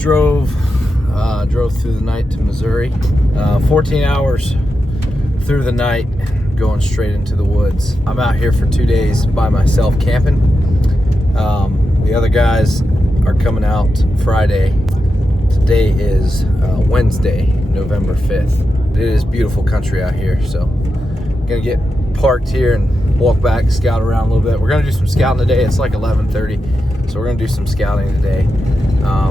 drove through the night to Missouri. 14 hours through the night, going straight into the woods. I'm out here for 2 days by myself camping. The other guys are coming out Friday. Today is Wednesday, November 5th. It is beautiful country out here, so I'm gonna get parked here and walk back, scout around a little bit. We're gonna do some scouting today. It's like 11:30, so we're gonna do some scouting today,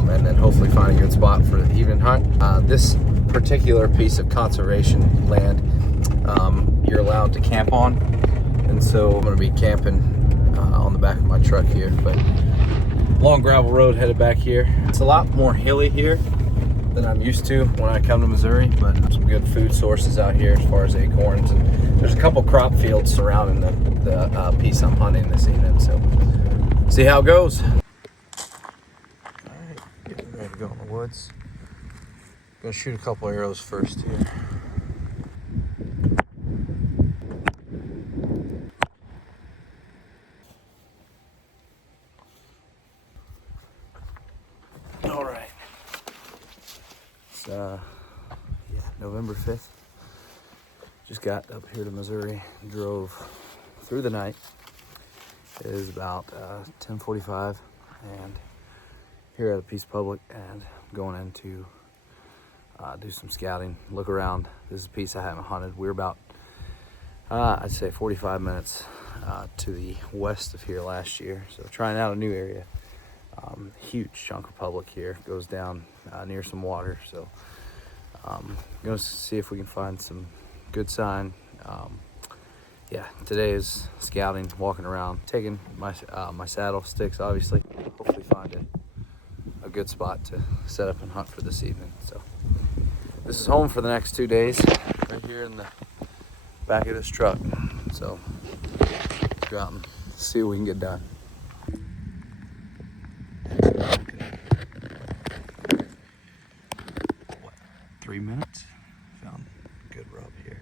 and then hopefully find a good spot for the evening hunt. This particular piece of conservation land, you're allowed to camp on, and so I'm gonna be camping on the back of my truck here. But long gravel road headed back here. It's a lot more hilly here than I'm used to when I come to Missouri, but some good food sources out here as far as acorns, and there's a couple crop fields surrounding the piece I'm hunting this evening, so see how it goes. All right, getting ready to go in the woods. Gonna shoot a couple arrows first here. All right, it's November 5th. Just got up here to Missouri, drove through the night. It is about 10:45, and here at a Peace Public, and I'm going in to do some scouting, look around. This is a piece I haven't hunted. We're about, I'd say 45 minutes to the west of here last year, so trying out a new area. Huge chunk of public here, goes down near some water, so going to see if we can find some good sign. Yeah, today is scouting, walking around, taking my saddle, sticks, obviously. Hopefully find a good spot to set up and hunt for this evening. So this is home for the next 2 days, right here in the back of this truck. So let's go out and see what we can get done. What, 3 minutes? Found a good rub here.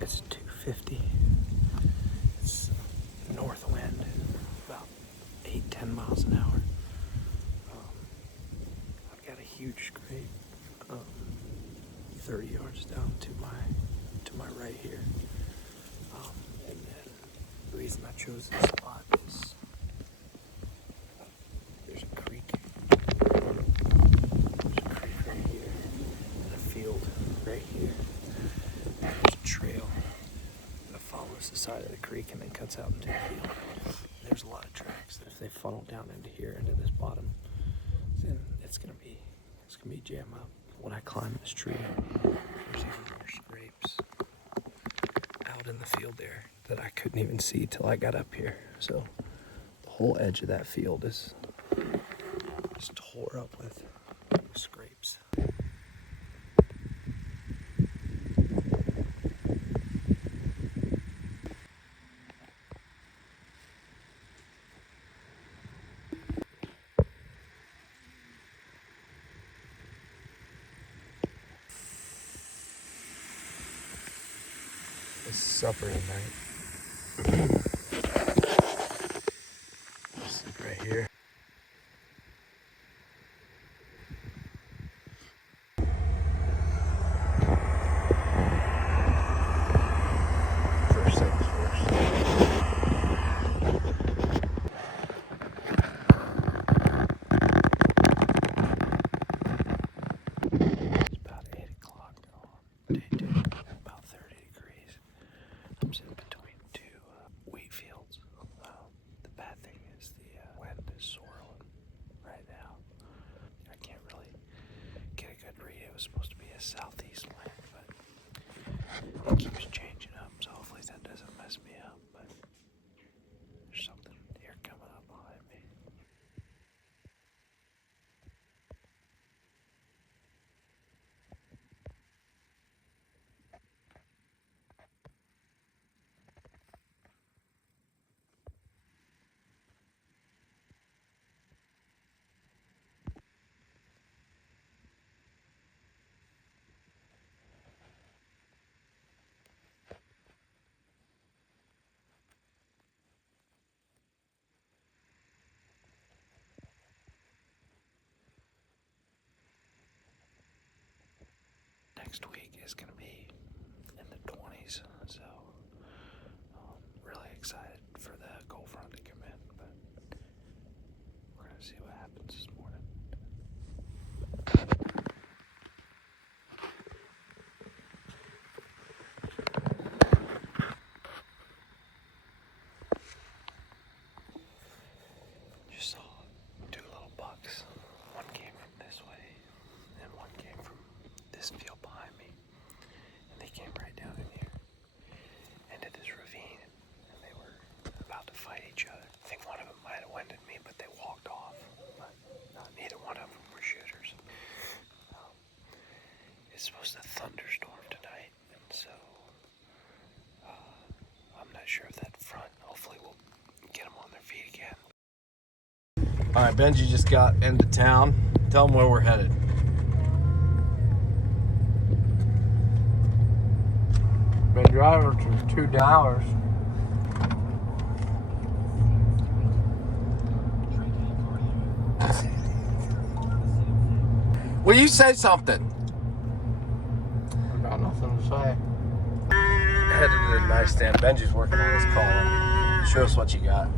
It's 250. It's north wind, about 8-10 miles an hour. I've got a huge scrape 30 yards down to my right here. And then the reason I chose this spot is there's a creek. There's a creek right here and a field right here. There's a trail that follows the side of the creek and then cuts out into the field. There's a lot of tracks that if they funnel down into here, into this bottom, then it's gonna be jam up. When I climb this tree, there's even more scrapes out in the field there that I couldn't even see till I got up here. So the whole edge of that field is just tore up with scrapes. It's supper tonight. Sleep right here. First things first. It's about 8 o'clock on day 2, about 30 degrees. I'm sitting between two wheat fields. The bad thing is the wind is next week is going to be in the 20s. So really excited for the cold front to come in, but we're going to see what happens this morning. Just saw two little bucks. One came from this way and one came from this field behind me. And they came right down in here into this ravine, and they were about to fight each other. I think one of them might have winded me, but they walked off. But neither one of them were shooters. It's supposed to thunderstorm tonight, and so I'm not sure if that front, hopefully we'll get them on their feet again. All right, Benji just got into town. Tell them where we're headed. Been driving for 2 hours. Will you say something? I got nothing to say. Headed to the nightstand. Benji's working on his collar. Show us what you got.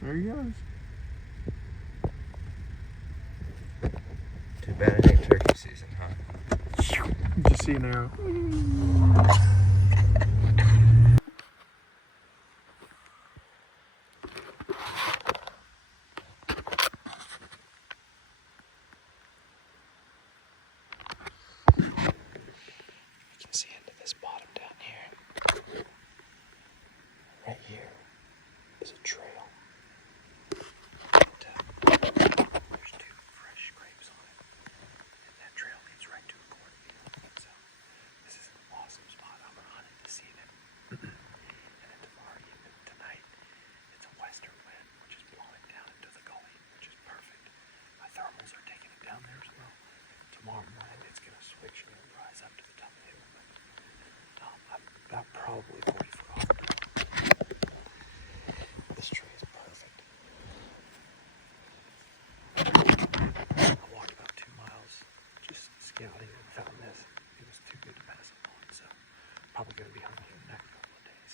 There he goes. Too bad it ain't turkey season, huh? Just so you know. You can see into this bottom down here. Right here is a trail. There's two fresh scrapes on it. And that trail leads right to a cornfield. So this is an awesome spot. I'm gonna hunt it this evening. And then tomorrow evening, tonight, it's a western wind, which is blowing down into the gully, which is perfect. My thermals are taking it down there as well. Tomorrow morning, it's gonna switch and rise up to the top of the hill. But I'm probably 40 foot off. This tree is perfect. I walked about 2 miles just scouting and found this. It was too good to pass up on, so probably going to be hunting here the next couple of days.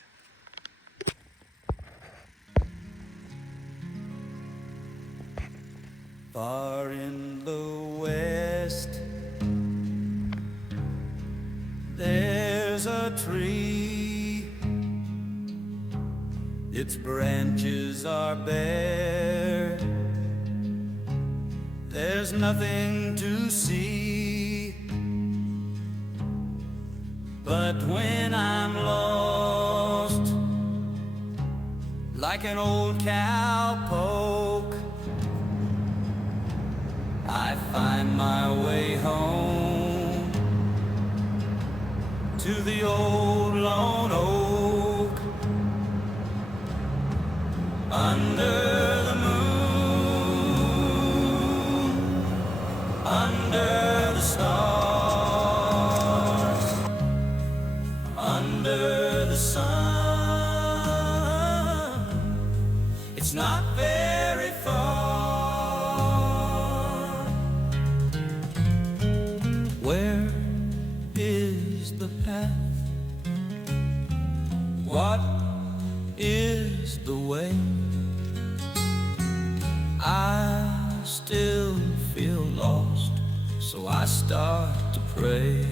Far in the west, there's a tree. Its branches are bare. There's nothing to see. But when I'm lost, like an old cowpoke, I find my way home to the old lone oak. Under the moon, under the stars, under the sun, it's not very far. Where is the path? What is the way? I still feel lost, so I start to pray.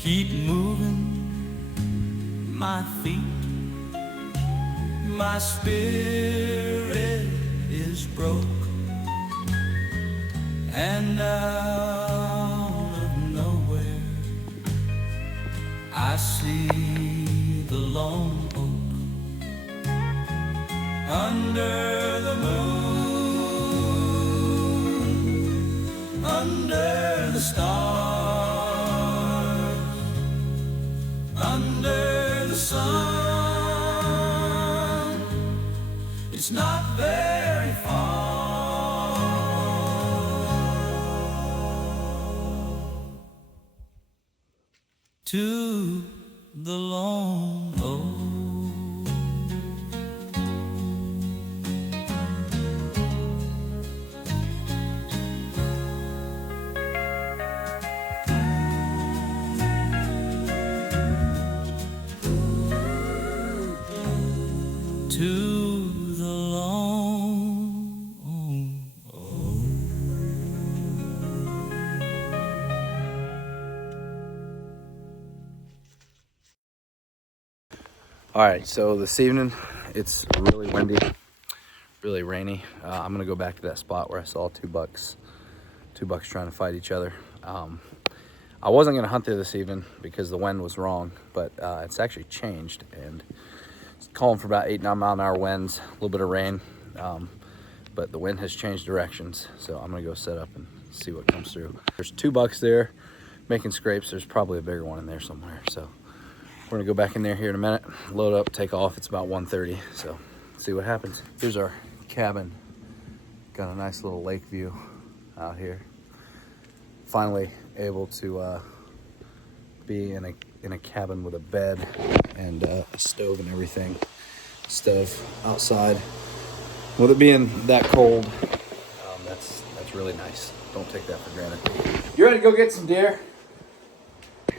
Keep moving my feet, my spirit is broke, and out of nowhere I see the lone oak. Under the moon, under the stars, under the sun, it's not very far. to the long road. To the long road. All right, so this evening it's really windy, really rainy. I'm gonna go back to that spot where I saw two bucks trying to fight each other. I wasn't gonna hunt there this evening because the wind was wrong, but it's actually changed, and it's calling for about 8-9 mile an hour winds, a little bit of rain, but the wind has changed directions, so I'm gonna go set up and see what comes through. There's 2 bucks there making scrapes. There's probably a bigger one in there somewhere, so we're gonna go back in there here in a minute, load up, take off. It's about 1:30, so see what happens. Here's our cabin. Got a nice little lake view out here. Finally able to be in a cabin with a bed and a stove and everything instead of outside. With it being that cold, that's really nice. Don't take that for granted. You ready to go get some deer?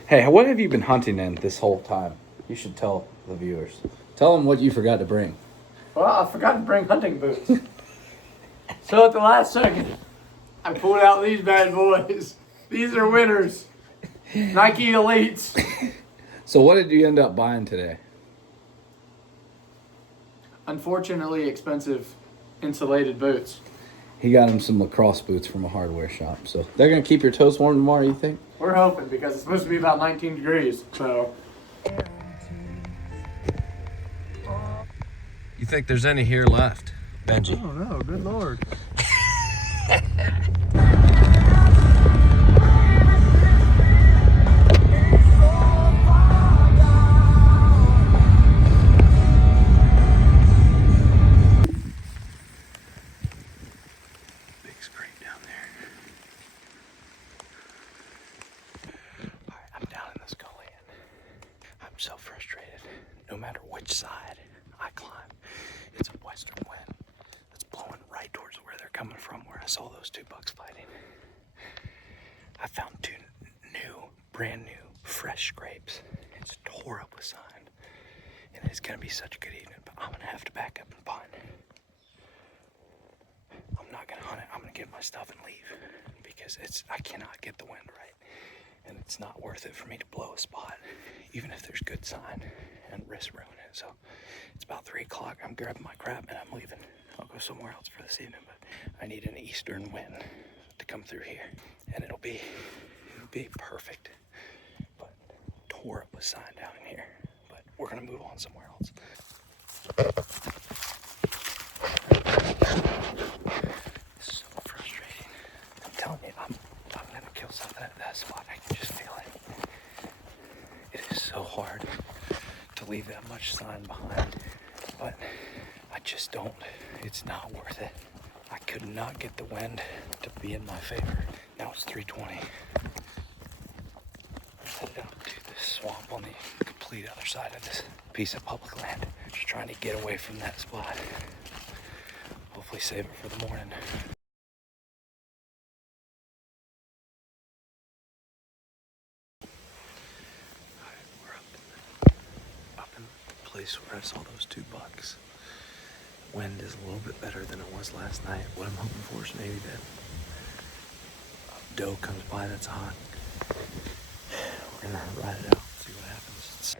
Hey, what have you been hunting in this whole time? You should tell the viewers. Tell them what you forgot to bring. Well, I forgot to bring hunting boots. So at the last second, I pulled out these bad boys. These are winners. Nike Elites. So what did you end up buying today? Unfortunately expensive insulated boots. He got him some lacrosse boots from a hardware shop. So they're going to keep your toes warm tomorrow, you think? We're hoping because it's supposed to be about 19 degrees. So You think there's any here left, Benji? oh no, good lord. Big scrape down there. All right, I'm down in this gully and I'm so frustrated. No matter which side I climb, it's a western wind that's blowing right towards where they're coming from, where I saw those 2 bucks fighting. I found 2 brand new, fresh scrapes. It's tore up with sign, and it's gonna be such a good evening, but I'm gonna have to back up and punt. I'm not gonna hunt it. I'm gonna get my stuff and leave because I cannot get the wind right, and it's not worth it for me to blow a spot, even if there's good sign, and risk ruining it. So it's about 3 o'clock. I'm grabbing my crap and I'm leaving. I'll go somewhere else for this evening, but I need an eastern wind to come through here, and it'll be perfect. But tore up with sign down in here, but we're gonna move on somewhere else. So frustrating. I'm telling you, I'm gonna kill something at that spot. I can just feel it. It is so hard to leave that much sign behind, but I just don't. It's not worth it. I could not get the wind to be in my favor. Now it's 3:20. Headed out to this swamp on the complete other side of this piece of public land. Just trying to get away from that spot. Hopefully save it for the morning. Alright, we're up in the place where I saw those 2 bucks. Wind is a little bit better than it was last night. What I'm hoping for is maybe that doe comes by that's hot. We're gonna ride it out, see what happens.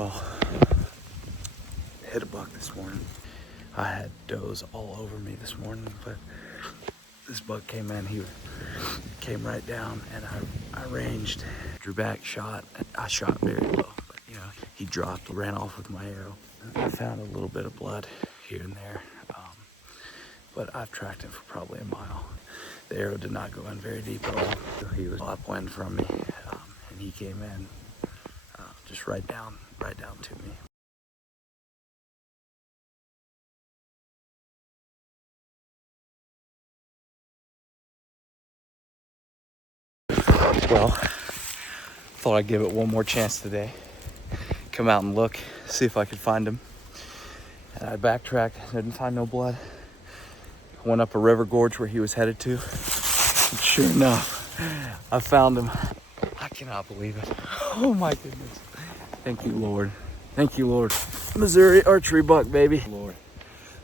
Well, hit a buck this morning. I had does all over me this morning, but this buck came in. He came right down, and I ranged, drew back, shot. I shot very low, but you know, he dropped, ran off with my arrow. I found a little bit of blood here and there, but I've tracked him for probably a mile. The arrow did not go in very deep at all. He was upwind from me, and he came in just right down to me. Well, thought I'd give it one more chance today. Come out and look, see if I could find him. And I backtracked, didn't find no blood. Went up a river gorge where he was headed to. And sure enough, I found him. I cannot believe it. Oh my goodness. Thank you, Lord. Thank you, Lord. Missouri archery buck, baby. Lord.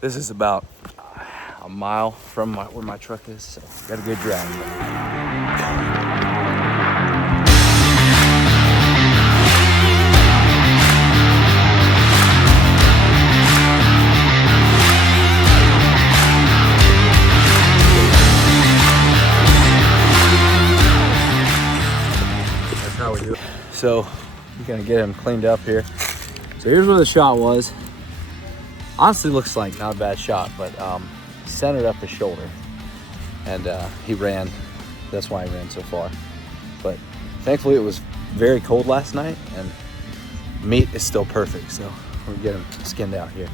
This is about a mile from where my truck is, so got a good drive. So we're gonna get him cleaned up here. So here's where the shot was. Honestly looks like not a bad shot, but centered up his shoulder. And he ran, that's why he ran so far. But thankfully it was very cold last night and meat is still perfect. So we're gonna get him skinned out here.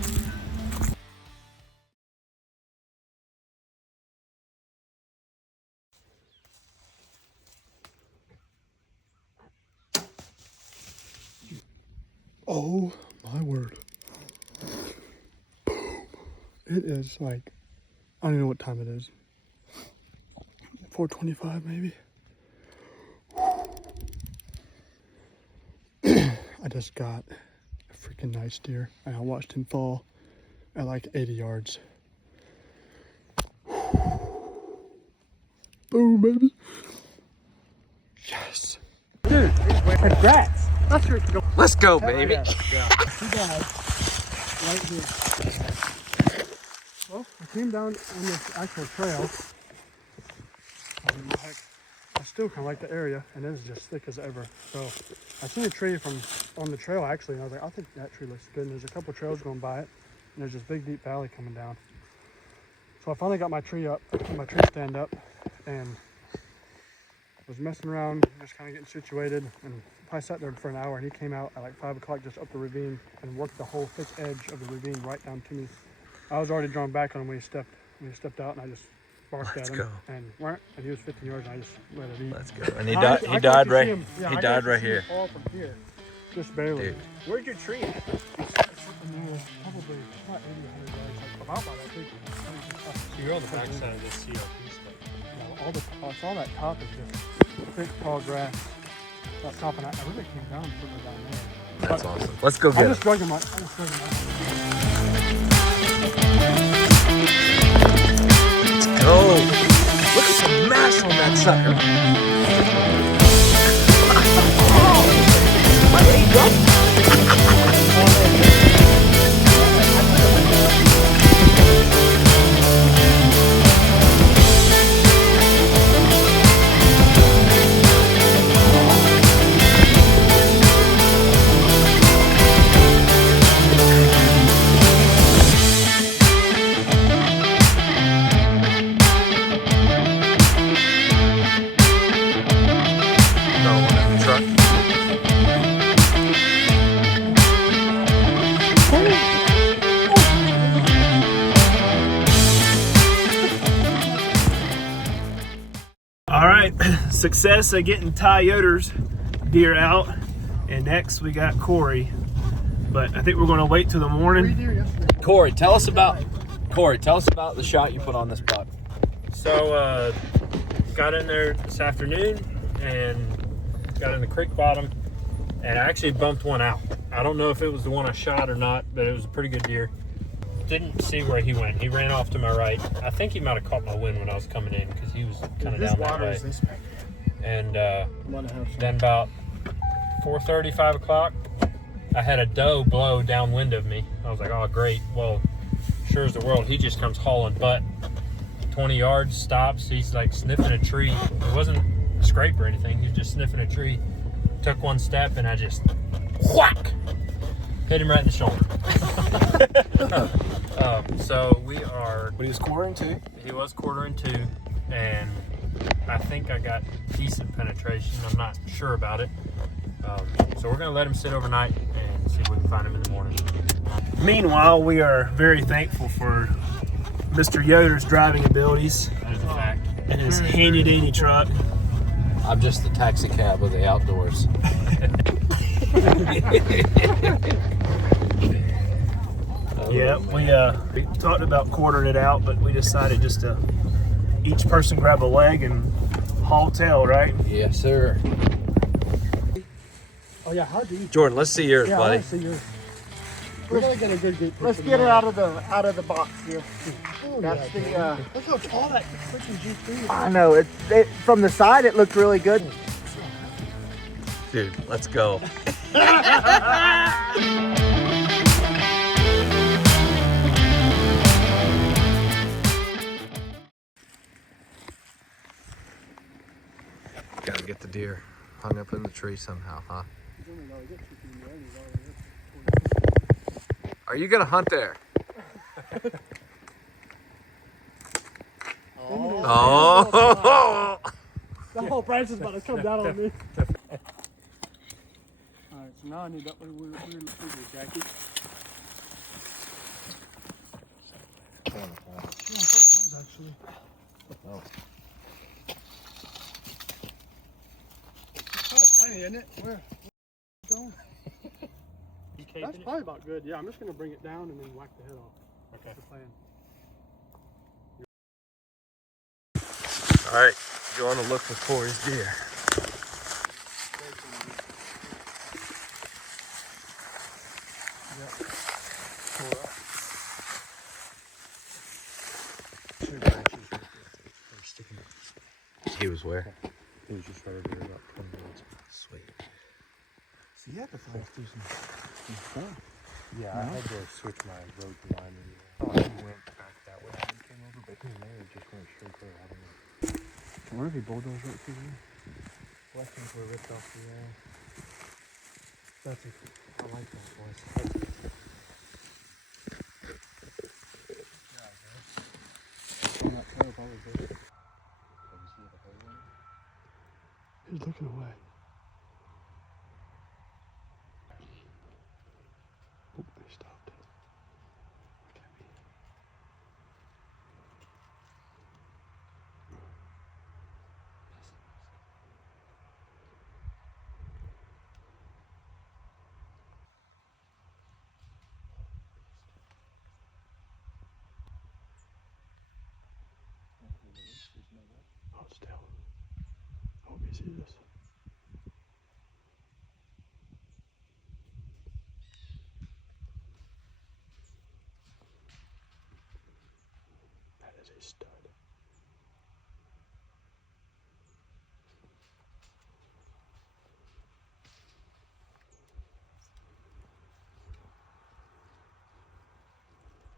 Oh my word. Boom. It is like, I don't even know what time it is. 4:25 maybe. I just got a freaking nice deer and I watched him fall at like 80 yards. Boom, baby. Yes. Dude, congrats. Let's go, baby. He died right here. Well, I came down on this actual trail. I still kind of like the area, and it is just thick as ever. So I seen a tree from on the trail actually, and I was like, I think that tree looks good. And there's a couple trails going by it, and there's this big deep valley coming down. So I finally got my tree up, my tree stand up, and was messing around, just kind of getting situated, and I sat there for an hour, and he came out at like 5 o'clock just up the ravine and worked the whole thick edge of the ravine right down to me. I was already drawn back on him when he stepped out, and I just barked at him, and he was 15 yards, and I just let it eat. Let's go. And he died right here. He died right here. Fall from here, just barely. Dude. Where'd your tree at? Probably not 80, 100 yards, like about by that tree. So you're on the backside of this CRP stuff. All that top is just thick, tall grass. That top, and I really came down and put it down there. That's awesome. Let's go get him. I just drug him out. Oh, look at the mass on that sucker. What a jump. All right, success at getting Ty Yoder's deer out, and next we got Corey. But I think we're gonna wait till the morning. Corey, tell us about the shot you put on this buck. So got in there this afternoon and got in the creek bottom and I actually bumped one out. I don't know if it was the one I shot or not, but it was a pretty good deer. Didn't see where he went. He ran off to my right. I think he might have caught my wind when I was coming in because he was kind of down that way. And then about 4:30, 5 o'clock, I had a doe blow downwind of me. I was like, oh, great. Well, sure as the world, he just comes hauling butt. 20 yards, stops. He's like sniffing a tree. It wasn't a scrape or anything. He was just sniffing a tree. Took one step, and I just whack! Hit him right in the shoulder. So we are... But he was quartering too? He was quartering two, and I think I got decent penetration. I'm not sure about it. So we're going to let him sit overnight and see if we can find him in the morning. Meanwhile, we are very thankful for Mr. Yoder's driving abilities That is a fact. and his handy-dandy truck. I'm just the taxi cab of the outdoors. Yeah, we talked about quartering it out, but we decided just to each person grab a leg and haul tail, right? Yes, sir. Oh yeah, how deep? Jordan, let's see yours, Yeah, I buddy. want to see yours. We're gonna get a good deep. Let's get it out of the box here. That's the. Look how tall that freaking G3 is. I know it. From the side, it looked really good. Dude, let's go. Gotta get the deer hung up in the tree somehow, huh? Are you gonna hunt there? Oh! The whole branch is about to come down on me. Alright, so now I need that weird jacket. Yeah, I thought it was actually. Oh. It's probably plenty, isn't it? Where? Going? That's probably about good. Yeah, I'm just gonna bring it down and then whack the head off. Okay. That's the plan. All right, going to looking for his deer. He was where? He was just right over here about 20 minutes. Sweet. So you have to fly through some stuff. Yeah, I had to switch my road to mine. I went back that way and came over, but he may have just went straight there. I don't know. I wonder if he bulldozed right through there. Lessons were ripped off the That's it. I like that voice. On that tail, probably good. He's looking away. Oh, he stopped. Look at me. Hold still. I hope he sees us. That is a stud.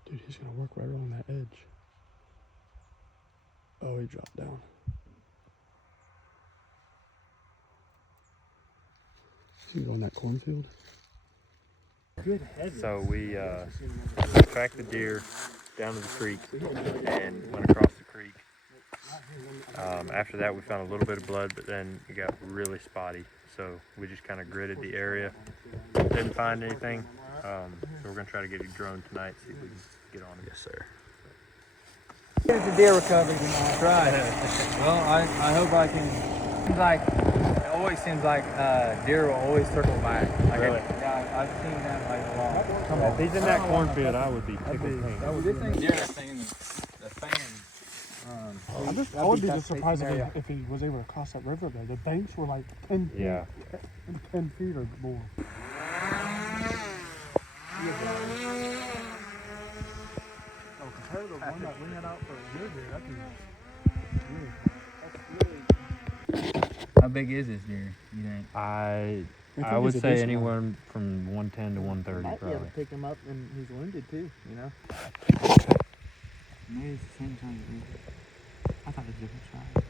Dude, he's gonna work right along that edge. Oh, he dropped down. He's gonna go in that cornfield. So we tracked the deer down to the creek and went across the creek. After that, we found a little bit of blood, but then it got really spotty. So we just kind of gridded the area. Didn't find anything. So we're going to try to get a drone tonight, see if we can get on it. Yes, sir. It's a deer recovery tonight. Right. Well, I hope I can. Seems like it always seems like deer will always circle back. Like Really? Yeah, I've seen that like a lot. Come If he's in that cornfield, I would be tickled pink. This thing, deer, that thing, the fan. I would be just surprised if he was able to cross that river there. The banks were like 10 feet, Yeah. 10 feet or more. Oh, compared to the one that we had out for a year, dude, that'd be really How big is this deer? You think? I I would say anywhere from 110 to 130 Might be able probably. to pick him up and he's wounded too, you know? Maybe it's the same time as me. I thought it was a different shot.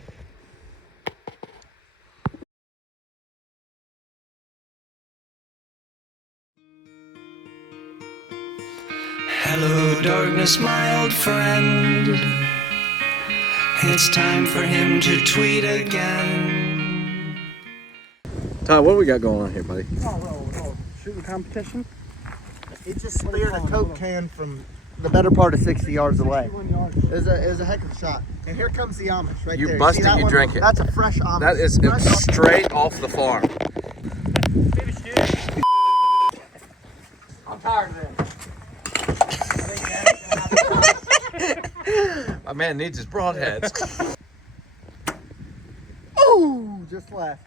Hello, darkness, my old friend. It's time for him to tweet again. Todd, what do we got going on here, buddy? Shooting competition. He just speared a Coke can from the better part of 60 yards away. It was a heck of a shot. And here comes the Amish right You there. busted, See that you one? drank it. That's a fresh Amish. That is Fresh it's straight off the farm. I'm tired of this. My man needs his broadheads. Ooh, just left.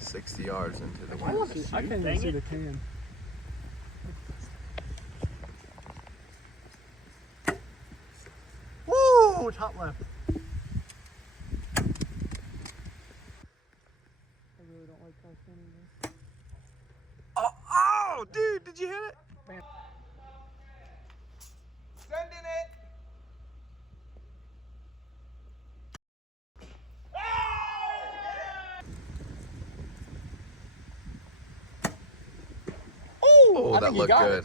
60 yards into the I wind. can't even see the can. Woo, top left. Oh, dude, did you hit it? Sending it. Oh, I that think you looked got good. it.